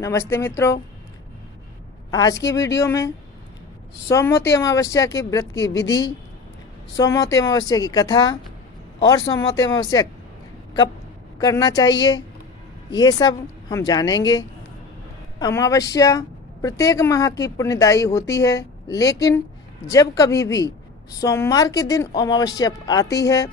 नमस्ते मित्रों, आज की वीडियो में सोमवती अमावस्या के व्रत की विधि, सोमवती अमावस्या की कथा और सोमवती अमावस्या कब करना चाहिए, ये सब हम जानेंगे। अमावस्या प्रत्येक माह की पुण्यदायी होती है, लेकिन जब कभी भी सोमवार के दिन अमावस्या आती है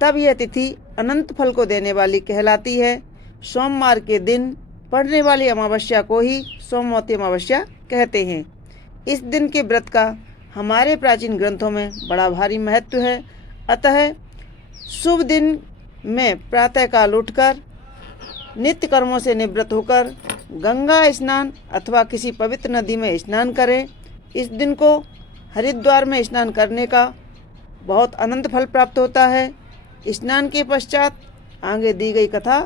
तब यह तिथि अनंत फल को देने वाली कहलाती है। सोमवार के दिन पड़ने वाली अमावस्या को ही सोमवती अमावस्या कहते हैं। इस दिन के व्रत का हमारे प्राचीन ग्रंथों में बड़ा भारी महत्व है। अतः शुभ दिन में प्रातःकाल उठकर नित्य कर्मों से निवृत्त होकर गंगा स्नान अथवा किसी पवित्र नदी में स्नान करें। इस दिन को हरिद्वार में स्नान करने का बहुत अनंत फल प्राप्त होता है। स्नान के पश्चात आगे दी गई कथा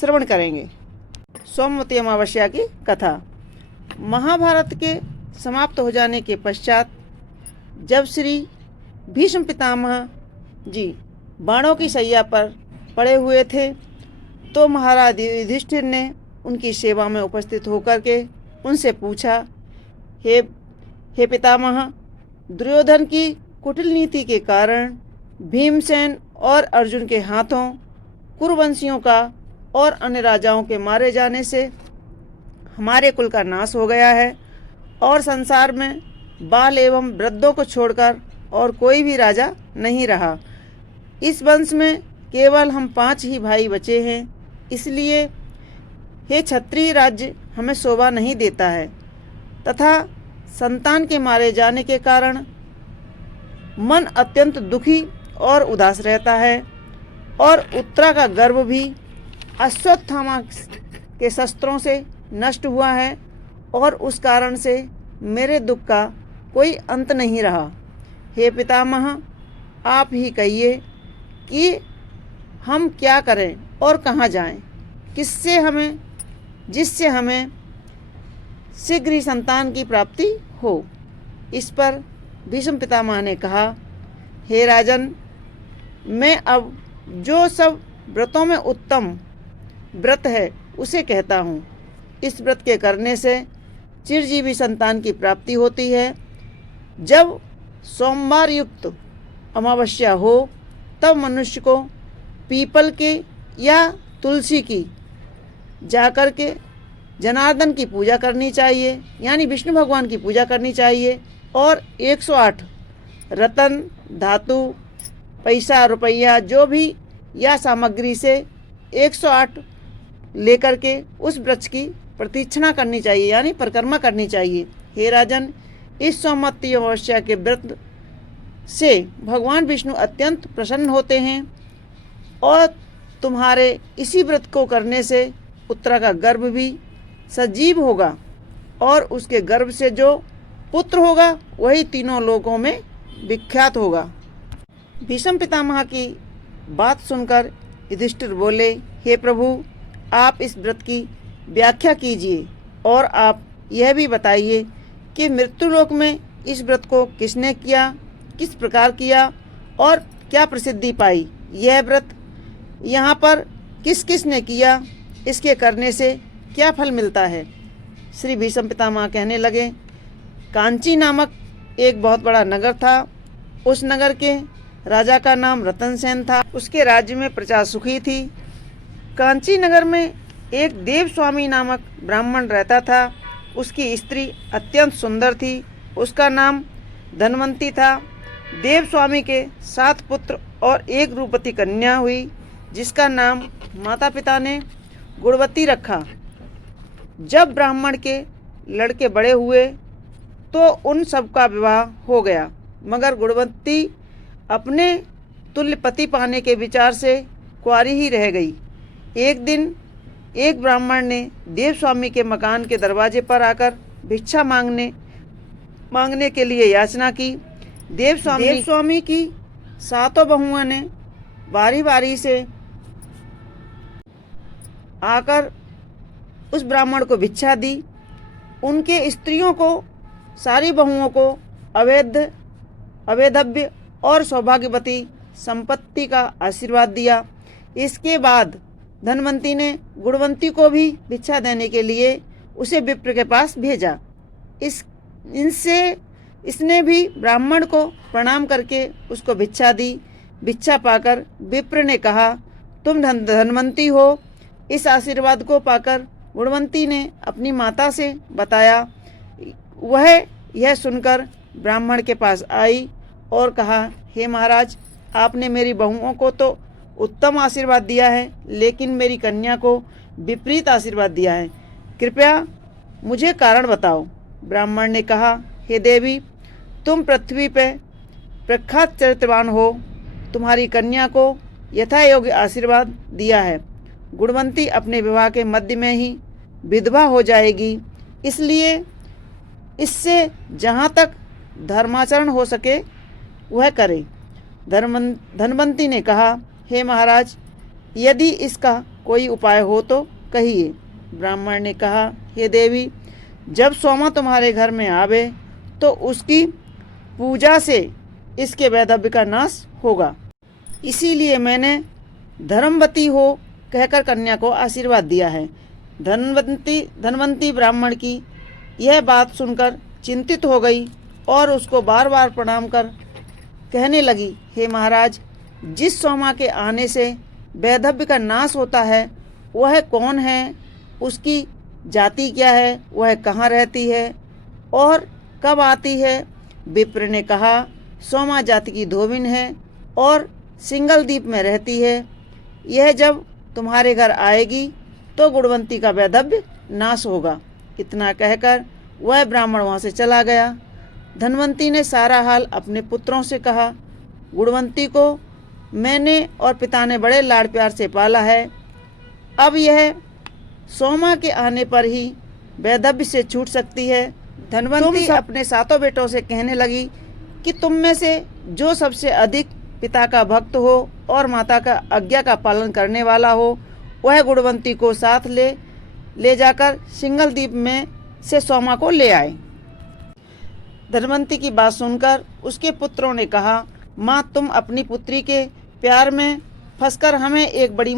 श्रवण करेंगे। सोमवती अमावस्या की कथा। महाभारत के समाप्त हो जाने के पश्चात जब श्री भीष्म पितामह जी बाणों की शैया पर पड़े हुए थे तो महाराज युधिष्ठिर ने उनकी सेवा में उपस्थित होकर के उनसे पूछा, हे पितामह, दुर्योधन की कुटिल नीति के कारण भीमसेन और अर्जुन के हाथों कुरुवंशियों का और अन्य राजाओं के मारे जाने से हमारे कुल का नाश हो गया है और संसार में बाल एवं वृद्धों को छोड़कर और कोई भी राजा नहीं रहा। इस वंश में केवल हम 5 ही भाई बचे हैं, इसलिए हे क्षत्रिय राज्य हमें शोभा नहीं देता है तथा संतान के मारे जाने के कारण मन अत्यंत दुखी और उदास रहता है और उत्तरा का गर्भ भी अश्वत्थामा के शस्त्रों से नष्ट हुआ है और उस कारण से मेरे दुख का कोई अंत नहीं रहा। हे पितामह, आप ही कहिए कि हम क्या करें और कहाँ जाएं, जिससे हमें शीघ्र ही संतान की प्राप्ति हो। इस पर भीष्म पितामह ने कहा, हे राजन, मैं अब जो सब व्रतों में उत्तम व्रत है उसे कहता हूँ। इस व्रत के करने से चिरजीवी संतान की प्राप्ति होती है। जब सोमवार युक्त अमावस्या हो तब मनुष्य को पीपल के या तुलसी की जाकर के जनार्दन की पूजा करनी चाहिए, यानी विष्णु भगवान की पूजा करनी चाहिए और 108 रतन, धातु, पैसा, रुपया जो भी या सामग्री से 108 लेकर के उस वृक्ष की प्रतीक्षणा करनी चाहिए, यानी परिक्रमा करनी चाहिए। हे राजन, इस सोमवती अमावस्या के व्रत से भगवान विष्णु अत्यंत प्रसन्न होते हैं और तुम्हारे इसी व्रत को करने से उत्तरा का गर्भ भी सजीव होगा और उसके गर्भ से जो पुत्र होगा वही तीनों लोकों में विख्यात होगा। भीष्म पितामह की बात सुनकर युधिष्ठिर बोले, हे प्रभु, आप इस व्रत की व्याख्या कीजिए और आप यह भी बताइए कि मृत्युलोक में इस व्रत को किसने किया, किस प्रकार किया और क्या प्रसिद्धि पाई। यह व्रत यहाँ पर किस किस ने किया, इसके करने से क्या फल मिलता है। श्री भीष्म पितामह कहने लगे, कांची नामक एक बहुत बड़ा नगर था। उस नगर के राजा का नाम रतनसेन था। उसके राज्य में प्रजा सुखी थी। कांची नगर में एक देवस्वामी नामक ब्राह्मण रहता था। उसकी स्त्री अत्यंत सुंदर थी। उसका नाम धनवंती था। देवस्वामी के 7 पुत्र और एक रूपवती कन्या हुई, जिसका नाम माता पिता ने गुणवती रखा। जब ब्राह्मण के लड़के बड़े हुए तो उन सबका विवाह हो गया, मगर गुणवती अपने तुल्य पति पाने के विचार से कुंवारी ही रह गई। एक दिन एक ब्राह्मण ने देवस्वामी के मकान के दरवाजे पर आकर भिक्षा मांगने के लिए याचना की। देवस्वामी की 7 बहुओं ने बारी बारी से आकर उस ब्राह्मण को भिक्षा दी। उनके स्त्रियों को, सारी बहुओं को अवैधव्य और सौभाग्यवती संपत्ति का आशीर्वाद दिया। इसके बाद धनवंती ने गुणवंती को भी भिक्षा देने के लिए उसे विप्र के पास भेजा। इसने भी ब्राह्मण को प्रणाम करके उसको भिक्षा दी। भिक्षा पाकर विप्र ने कहा, तुम धनवंती हो। इस आशीर्वाद को पाकर गुणवंती ने अपनी माता से बताया। वह यह सुनकर ब्राह्मण के पास आई और कहा, हे महाराज, आपने मेरी बहुओं को तो उत्तम आशीर्वाद दिया है, लेकिन मेरी कन्या को विपरीत आशीर्वाद दिया है। कृपया मुझे कारण बताओ। ब्राह्मण ने कहा, हे देवी, तुम पृथ्वी पर प्रख्यात चरित्रवान हो। तुम्हारी कन्या को यथा योग्य आशीर्वाद दिया है। गुणवंती अपने विवाह के मध्य में ही विधवा हो जाएगी, इसलिए इससे जहाँ तक धर्माचरण हो सके वह करे। धनवंती ने कहा, हे महाराज, यदि इसका कोई उपाय हो तो कहिए। ब्राह्मण ने कहा, हे देवी, जब सोमा तुम्हारे घर में आवे तो उसकी पूजा से इसके वैधव्य का नाश होगा। इसीलिए मैंने धर्मवती हो कहकर कन्या को आशीर्वाद दिया है। धनवंती ब्राह्मण की यह बात सुनकर चिंतित हो गई और उसको बार बार प्रणाम कर कहने लगी, हे महाराज, जिस सोमा के आने से वैधव्य का नाश होता है वह कौन है, उसकी जाति क्या है, वह कहाँ रहती है और कब आती है। विप्र ने कहा, सोमा जाति की धोबिन है और सिंगल द्वीप में रहती है। यह जब तुम्हारे घर आएगी तो गुणवंती का वैधव्य नाश होगा। इतना कहकर वह ब्राह्मण वहाँ से चला गया। धनवंती ने सारा हाल अपने पुत्रों से कहा। गुणवंती को मैंने और पिता ने बड़े लाड प्यार से पाला है। अब यह सोमा के आने पर ही वैधव्य से छूट सकती है। धनवंती अपने सातों बेटों से कहने लगी कि तुम में से जो सबसे अधिक पिता का भक्त हो और माता का आज्ञा का पालन करने वाला हो, वह गुणवंती को साथ ले जाकर सिंगल द्वीप में से सोमा को ले आए। धनवंती की बात सुनकर उसके पुत्रों ने कहा, माँ, तुम अपनी पुत्री के प्यार में फंसकर हमें एक बड़ी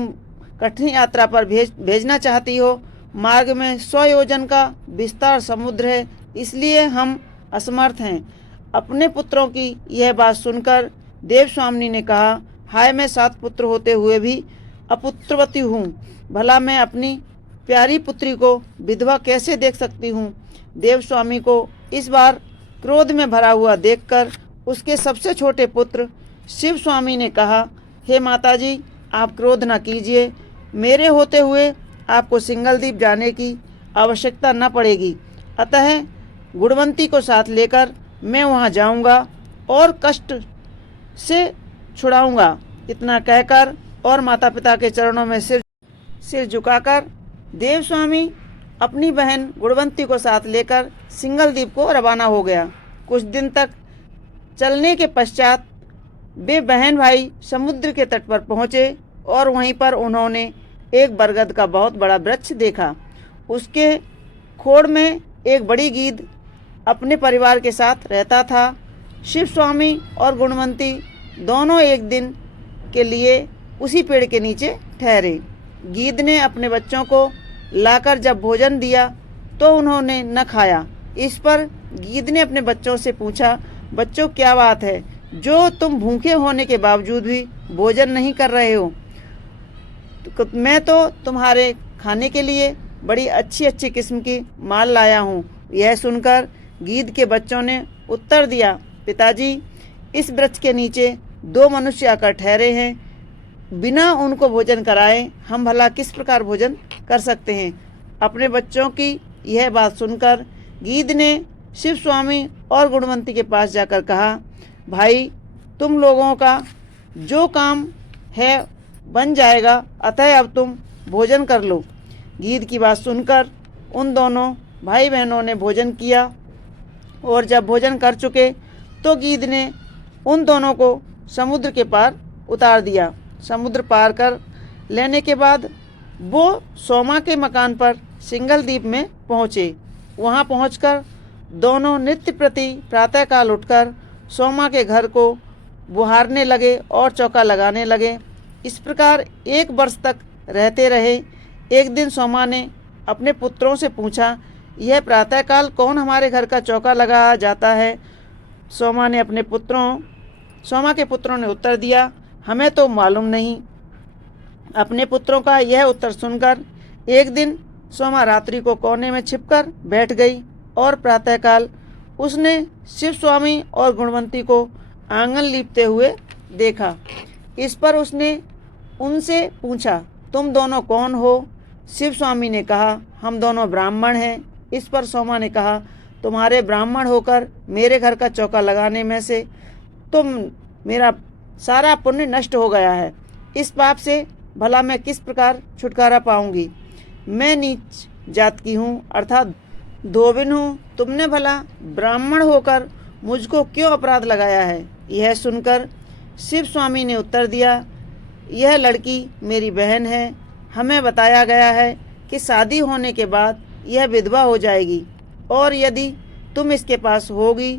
कठिन यात्रा पर भेजना चाहती हो। मार्ग में 100 योजन का विस्तार समुद्र है, इसलिए हम असमर्थ हैं। अपने पुत्रों की यह बात सुनकर देवस्वामिनी ने कहा, हाय, मैं 7 पुत्र होते हुए भी अपुत्रवती हूँ। भला मैं अपनी प्यारी पुत्री को विधवा कैसे देख सकती हूँ। देवस्वामी को इस बार क्रोध में भरा हुआ देखकर उसके सबसे छोटे पुत्र शिव स्वामी ने कहा, हे माताजी, आप क्रोध न कीजिए। मेरे होते हुए आपको सिंगल द्वीप जाने की आवश्यकता न पड़ेगी। अतः गुणवंती को साथ लेकर मैं वहाँ जाऊँगा और कष्ट से छुड़ाऊँगा। इतना कहकर और माता पिता के चरणों में सिर झुकाकर देवस्वामी अपनी बहन गुणवंती को साथ लेकर सिंगल द्वीप को रवाना हो गया। कुछ दिन तक चलने के पश्चात वे बहन भाई समुद्र के तट पर पहुँचे और वहीं पर उन्होंने एक बरगद का बहुत बड़ा वृक्ष देखा। उसके खोड़ में एक बड़ी गीद अपने परिवार के साथ रहता था। शिव स्वामी और गुणवंती दोनों एक दिन के लिए उसी पेड़ के नीचे ठहरे। गीद ने अपने बच्चों को लाकर जब भोजन दिया तो उन्होंने न खाया। इस पर गीद ने अपने बच्चों से पूछा, बच्चों, क्या बात है जो तुम भूखे होने के बावजूद भी भोजन नहीं कर रहे हो। मैं तो तुम्हारे खाने के लिए बड़ी अच्छी अच्छी किस्म की माल लाया हूँ। यह सुनकर गीद के बच्चों ने उत्तर दिया, पिताजी, इस वृक्ष के नीचे 2 मनुष्य आकर ठहरे हैं। बिना उनको भोजन कराए हम भला किस प्रकार भोजन कर सकते हैं। अपने बच्चों की यह बात सुनकर गीद ने शिव स्वामी और गुणवंती के पास जाकर कहा, भाई, तुम लोगों का जो काम है बन जाएगा, अतः अब तुम भोजन कर लो। गीद की बात सुनकर उन दोनों भाई बहनों ने भोजन किया और जब भोजन कर चुके तो गीद ने उन दोनों को समुद्र के पार उतार दिया। समुद्र पार कर लेने के बाद वो सोमा के मकान पर सिंगल द्वीप में पहुँचे। वहाँ पहुँचकर दोनों नित्य प्रति प्रातःकाल उठकर सोमा के घर को बुहारने लगे और चौका लगाने लगे। इस प्रकार 1 वर्ष तक रहते रहे। एक दिन सोमा ने अपने पुत्रों से पूछा यह प्रातःकाल कौन हमारे घर का चौका लगा जाता है? सोमा के पुत्रों ने उत्तर दिया, हमें तो मालूम नहीं। अपने पुत्रों का यह उत्तर सुनकर एक दिन सोमा रात्रि को कोने में छिपकर बैठ गई और प्रातःकाल उसने शिव स्वामी और गुणवंती को आंगन लीपते हुए देखा। इस पर उसने उनसे पूछा, तुम दोनों कौन हो? शिव स्वामी ने कहा, हम दोनों ब्राह्मण हैं। इस पर सोमा ने कहा, तुम्हारे ब्राह्मण होकर मेरे घर का चौका लगाने में से मेरा सारा पुण्य नष्ट हो गया है। इस पाप से भला मैं किस प्रकार छुटकारा पाऊंगी? मैं नीच जात की हूँ, अर्थात धोबिन हूँ। तुमने भला ब्राह्मण होकर मुझको क्यों अपराध लगाया है? यह सुनकर शिव स्वामी ने उत्तर दिया, यह लड़की मेरी बहन है। हमें बताया गया है कि शादी होने के बाद यह विधवा हो जाएगी और यदि तुम इसके पास होगी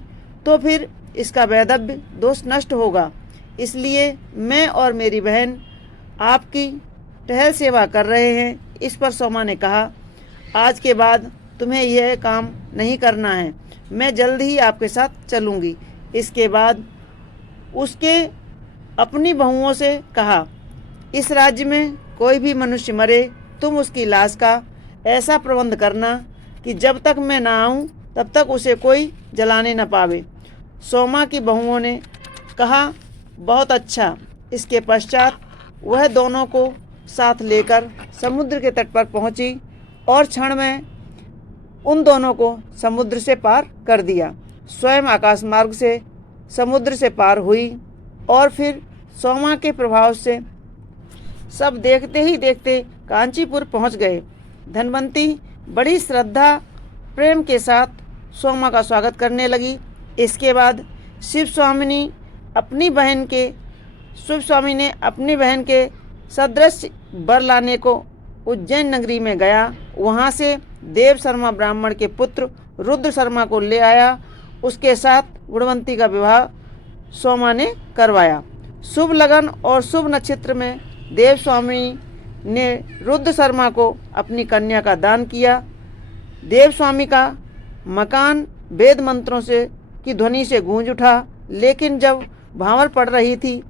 तो फिर इसका वैधव्य दोष नष्ट होगा। इसलिए मैं और मेरी बहन आपकी टहल सेवा कर रहे हैं। इस पर सोमा ने कहा, आज के बाद तुम्हें यह काम नहीं करना है, मैं जल्द ही आपके साथ चलूँगी। इसके बाद उसके अपनी बहुओं से कहा, इस राज्य में कोई भी मनुष्य मरे तुम उसकी लाश का ऐसा प्रबंध करना कि जब तक मैं ना आऊँ तब तक उसे कोई जलाने न पावे। सोमा की बहुओं ने कहा, बहुत अच्छा। इसके पश्चात वह दोनों को साथ लेकर समुद्र के तट पर पहुंची और क्षण में उन दोनों को समुद्र से पार कर दिया। स्वयं आकाश मार्ग से समुद्र से पार हुई और फिर सोमा के प्रभाव से सब देखते ही देखते कांचीपुर पहुंच गए। धनवंती बड़ी श्रद्धा प्रेम के साथ सोमा का स्वागत करने लगी। इसके बाद शिव स्वामी ने अपनी बहन के सदृश वर लाने को उज्जैन नगरी में गया। वहाँ से देव शर्मा ब्राह्मण के पुत्र रुद्र शर्मा को ले आया। उसके साथ गुणवंती का विवाह सोमा ने करवाया। शुभ लगन और शुभ नक्षत्र में देव स्वामी ने रुद्र शर्मा को अपनी कन्या का दान किया। देव स्वामी का मकान वेद मंत्रों की ध्वनि से गूंज उठा, लेकिन जब भांवर पड़ रही थी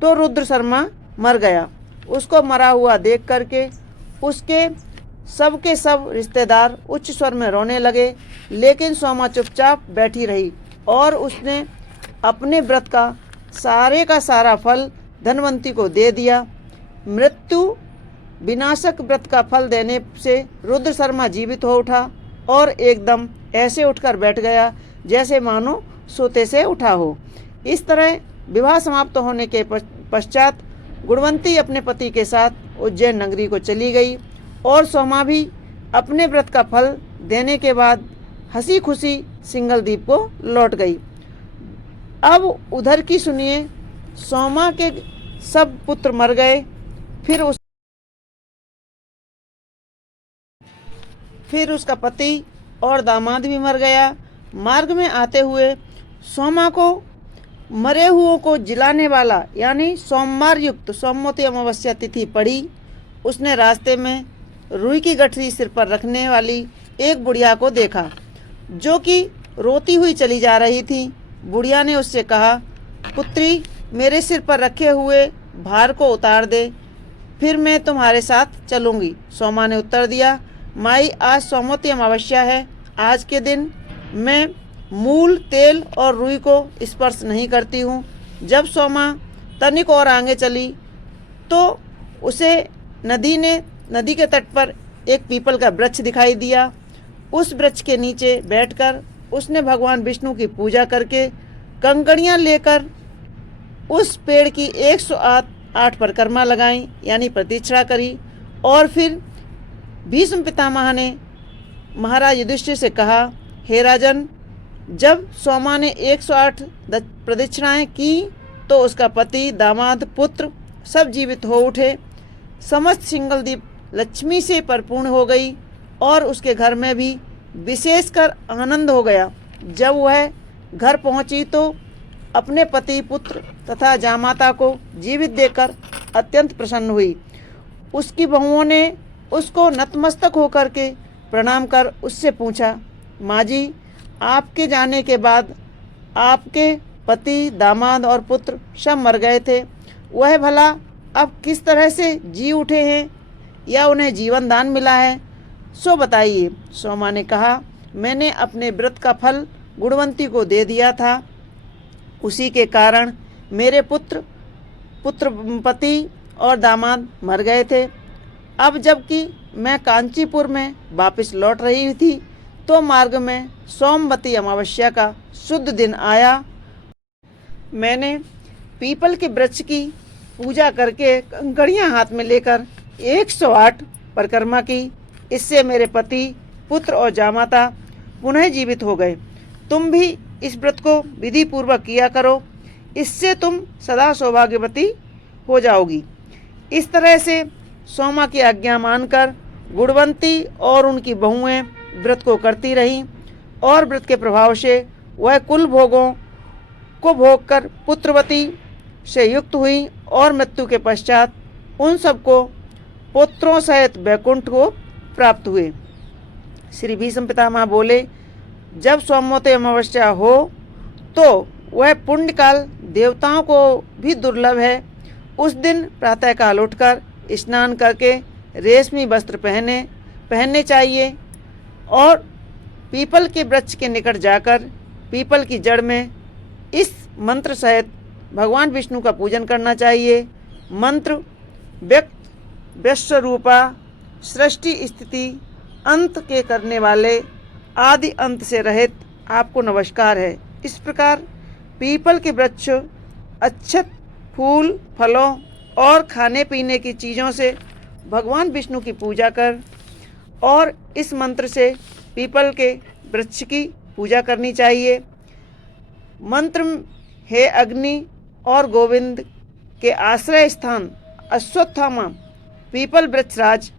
तो रुद्र शर्मा मर गया। उसको मरा हुआ देख करके उसके सब रिश्तेदार उच्च स्वर में रोने लगे, लेकिन सोमा चुपचाप बैठी रही और उसने अपने व्रत का सारा फल धनवंती को दे दिया। मृत्यु विनाशक व्रत का फल देने से रुद्र शर्मा जीवित हो उठा और एकदम ऐसे उठकर बैठ गया जैसे मानो सोते से उठा हो। इस तरह विवाह समाप्त होने के पश्चात गुणवंती अपने पति के साथ उज्जैन नगरी को चली गई और सोमा भी अपने व्रत का फल देने के बाद हंसी खुशी सिंगलदीप को लौट गई। अब उधर की सुनिए, सोमा के सब पुत्र मर गए। फिर उसका पति और दामाद भी मर गया। मार्ग में आते हुए सोमा को मरे हुओं को जिलाने वाला यानी सोमवार युक्त सोमवती अमावस्या तिथि पड़ी। उसने रास्ते में रुई की गठरी सिर पर रखने वाली एक बुढ़िया को देखा जो कि रोती हुई चली जा रही थी। बुढ़िया ने उससे कहा, पुत्री, मेरे सिर पर रखे हुए भार को उतार दे, फिर मैं तुम्हारे साथ चलूँगी। सोमा ने उत्तर दिया, माई, आज सोमवती अमावस्या है। आज के दिन मैं मूल, तेल और रुई को स्पर्श नहीं करती हूँ। जब सोमा तनिक और आगे चली तो उसे नदी के तट पर एक पीपल का वृक्ष दिखाई दिया। उस वृक्ष के नीचे बैठकर उसने भगवान विष्णु की पूजा करके कंकड़ियाँ लेकर उस पेड़ की 108 परिक्रमा लगाई यानी प्रदक्षिणा करी। और फिर भीष्म पितामह ने महाराज युधिष्ठिर से कहा, हे राजन, जब सोमा ने 108 प्रदक्षिणाएं की तो उसका पति, दामाद, पुत्र सब जीवित हो उठे। समस्त सिंगलदीप लक्ष्मी से परिपूर्ण हो गई और उसके घर में भी विशेषकर आनंद हो गया। जब वह घर पहुंची तो अपने पति, पुत्र तथा जामाता को जीवित देखकर अत्यंत प्रसन्न हुई। उसकी बहुओं ने उसको नतमस्तक होकर के प्रणाम कर उससे पूछा, माँ जी, आपके जाने के बाद आपके पति, दामाद और पुत्र सब मर गए थे, वह भला अब किस तरह से जी उठे हैं या उन्हें जीवन दान मिला है, सो बताइए। सोमा ने कहा, मैंने अपने व्रत का फल गुणवंती को दे दिया था, उसी के कारण मेरे पुत्र, पति और दामाद मर गए थे। अब जबकि मैं कांचीपुर में वापस लौट रही थी तो मार्ग में सोमवती अमावस्या का शुद्ध दिन आया। मैंने पीपल के वृक्ष की पूजा करके कंकड़ियाँ हाथ में लेकर 108 परिक्रमा की। इससे मेरे पति, पुत्र और जामाता पुनः जीवित हो गए। तुम भी इस व्रत को विधि पूर्वक किया करो, इससे तुम सदा सौभाग्यवती हो जाओगी। इस तरह से सोमा की आज्ञा मानकर गुणवंती और उनकी बहुएं व्रत को करती रहीं और व्रत के प्रभाव से वह कुल भोगों को भोग कर पुत्रवती से युक्त हुई और मृत्यु के पश्चात उन सबको पुत्रों सहित वैकुंठ को प्राप्त हुए। श्री भीष्म पितामह बोले, जब सोमवती अमावस्या हो तो वह पुण्यकाल देवताओं को भी दुर्लभ है। उस दिन प्रातःकाल उठकर स्नान करके रेशमी वस्त्र पहनने चाहिए और पीपल के वृक्ष के निकट जाकर पीपल की जड़ में इस मंत्र सहित भगवान विष्णु का पूजन करना चाहिए। मंत्र व्यक्त विश्वरूपा सृष्टि स्थिति अंत के करने वाले आदि अंत से रहित आपको नमस्कार है। इस प्रकार पीपल के वृक्ष अक्षत, फूल, फलों और खाने पीने की चीज़ों से भगवान विष्णु की पूजा कर और इस मंत्र से पीपल के वृक्ष की पूजा करनी चाहिए। मंत्र, हे अग्नि और गोविंद के आश्रय स्थान अश्वत्थामा पीपल वृक्षराज,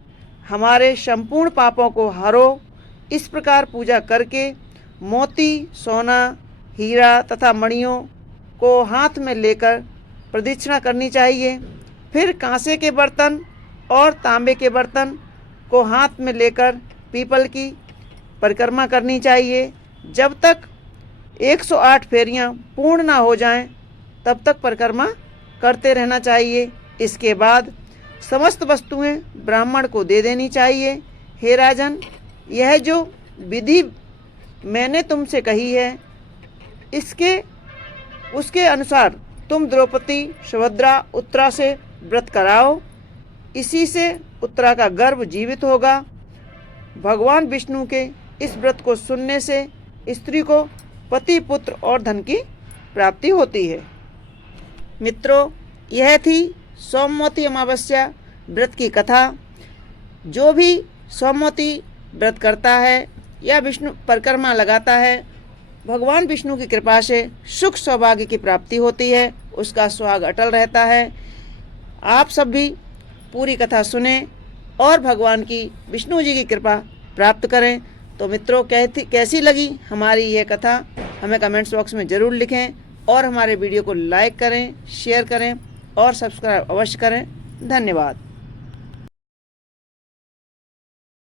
हमारे संपूर्ण पापों को हरो। इस प्रकार पूजा करके मोती, सोना, हीरा तथा मणियों को हाथ में लेकर प्रदक्षिणा करनी चाहिए। फिर कांसे के बर्तन और तांबे के बर्तन को हाथ में लेकर पीपल की परिक्रमा करनी चाहिए। जब तक 108 फेरियां पूर्ण ना हो जाएं, तब तक परिक्रमा करते रहना चाहिए। इसके बाद समस्त वस्तुएं ब्राह्मण को दे देनी चाहिए। हे राजन, यह जो विधि मैंने तुमसे कही है, उसके अनुसार तुम द्रौपदी, सुभद्रा, उत्तरा से व्रत कराओ। इसी से उत्तरा का गर्भ जीवित होगा। भगवान विष्णु के इस व्रत को सुनने से स्त्री को पति, पुत्र और धन की प्राप्ति होती है। मित्रों, यह थी सोमवती अमावस्या व्रत की कथा। जो भी सोमवती व्रत करता है या विष्णु परिक्रमा लगाता है, भगवान विष्णु की कृपा से सुख सौभाग्य की प्राप्ति होती है, उसका सुहाग अटल रहता है। आप सब भी पूरी कथा सुने और भगवान की, विष्णु जी की कृपा प्राप्त करें। तो मित्रों, कैसी लगी हमारी यह कथा, हमें कमेंट्स बॉक्स में ज़रूर लिखें और हमारे वीडियो को लाइक करें, शेयर करें और सब्सक्राइब अवश्य करें। धन्यवाद।